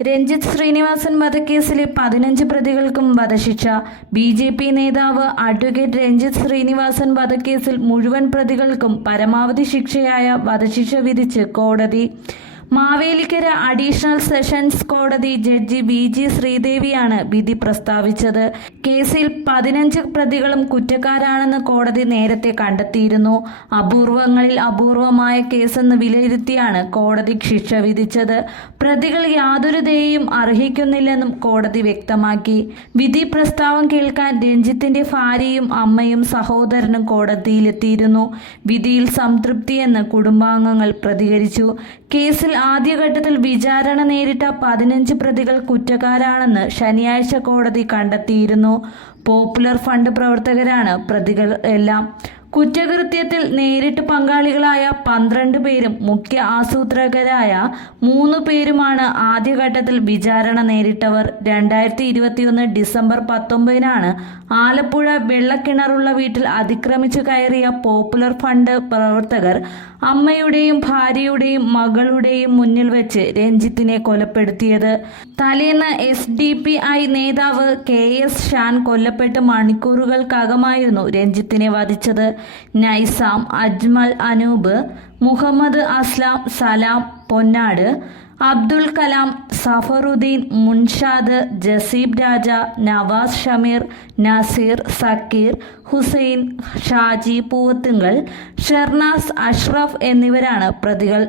രഞ്ജിത്ത് ശ്രീനിവാസൻ വധക്കേസിലെ പതിനഞ്ച് പ്രതികൾക്കും വധശിക്ഷ. ബി ജെ പി നേതാവ് അഡ്വക്കേറ്റ് രഞ്ജിത്ത് ശ്രീനിവാസൻ വധക്കേസിൽ മുഴുവൻ പ്രതികൾക്കും പരമാവധി ശിക്ഷയായ വധശിക്ഷ വിധിച്ച് കോടതി. മാവേലിക്കര അഡീഷണൽ സെഷൻസ് കോടതി ജഡ്ജി വി ജി ശ്രീദേവിയാണ് വിധി പ്രസ്താവിച്ചത്. കേസിൽ പതിനഞ്ച് പ്രതികളും കുറ്റക്കാരാണെന്ന് കോടതി നേരത്തെ കണ്ടെത്തിയിരുന്നു. അപൂർവങ്ങളിൽ അപൂർവമായ കേസെന്ന് വിലയിരുത്തിയാണ് കോടതി ശിക്ഷ വിധിച്ചത്. പ്രതികൾ യാതൊരു ദയയും അർഹിക്കുന്നില്ലെന്നും കോടതി വ്യക്തമാക്കി. വിധി പ്രസ്താവം കേൾക്കാൻ രഞ്ജിത്തിന്റെ ഭാര്യയും അമ്മയും സഹോദരനും കോടതിയിലെത്തിയിരുന്നു. വിധിയിൽ സംതൃപ്തിയെന്ന് കുടുംബാംഗങ്ങൾ പ്രതികരിച്ചു. കേസിൽ ആദ്യഘട്ടത്തിൽ വിചാരണ നേരിട്ട പതിനഞ്ച് പ്രതികൾ കുറ്റക്കാരാണെന്ന് ശനിയാഴ്ച കോടതി കണ്ടെത്തിയിരുന്നു. പോപ്പുലർ ഫണ്ട് പ്രവർത്തകരാണ് പ്രതികൾ എല്ലാം. കുറ്റകൃത്യത്തിൽ നേരിട്ട് പങ്കാളികളായ പന്ത്രണ്ട് പേരും മുഖ്യ ആസൂത്രകരായ മൂന്ന് പേരുമാണ് ആദ്യഘട്ടത്തിൽ വിചാരണ നേരിട്ടവർ. രണ്ടായിരത്തി ഇരുപത്തിയൊന്ന് ഡിസംബർ പത്തൊമ്പതിനാണ് ആലപ്പുഴ വെള്ളക്കിണറുള്ള വീട്ടിൽ അതിക്രമിച്ചു കയറിയ പോപ്പുലർ ഫണ്ട് പ്രവർത്തകർ അമ്മയുടെയും ഭാര്യയുടെയും മകളുടെയും മുന്നിൽ വെച്ച് രഞ്ജിത്തിനെ കൊലപ്പെടുത്തിയത്. തലേന്ന് എസ് ഡി പി ഐ നേതാവ് കെ എസ് ഷാൻ കൊല്ലപ്പെട്ട് മണിക്കൂറുകൾക്കകമായിരുന്നു രഞ്ജിത്തിനെ വധിച്ചത്. നൈസാം അജ്മൽ അനൂപ് മുഹമ്മദ് അസ്ലാം സലാം പൊന്നാട് അബ്ദുൽ കലാം സഫറുദ്ദീൻ മുൻഷാദ് ജസീബ് രാജ നവാസ് ഷമീർ നസീർ സക്കീർ ഹുസൈൻ ഷാജി പൂവത്തുങ്കൽ ഷെർനാസ് അഷ്റഫ് എന്നിവരാണ് പ്രതികൾ.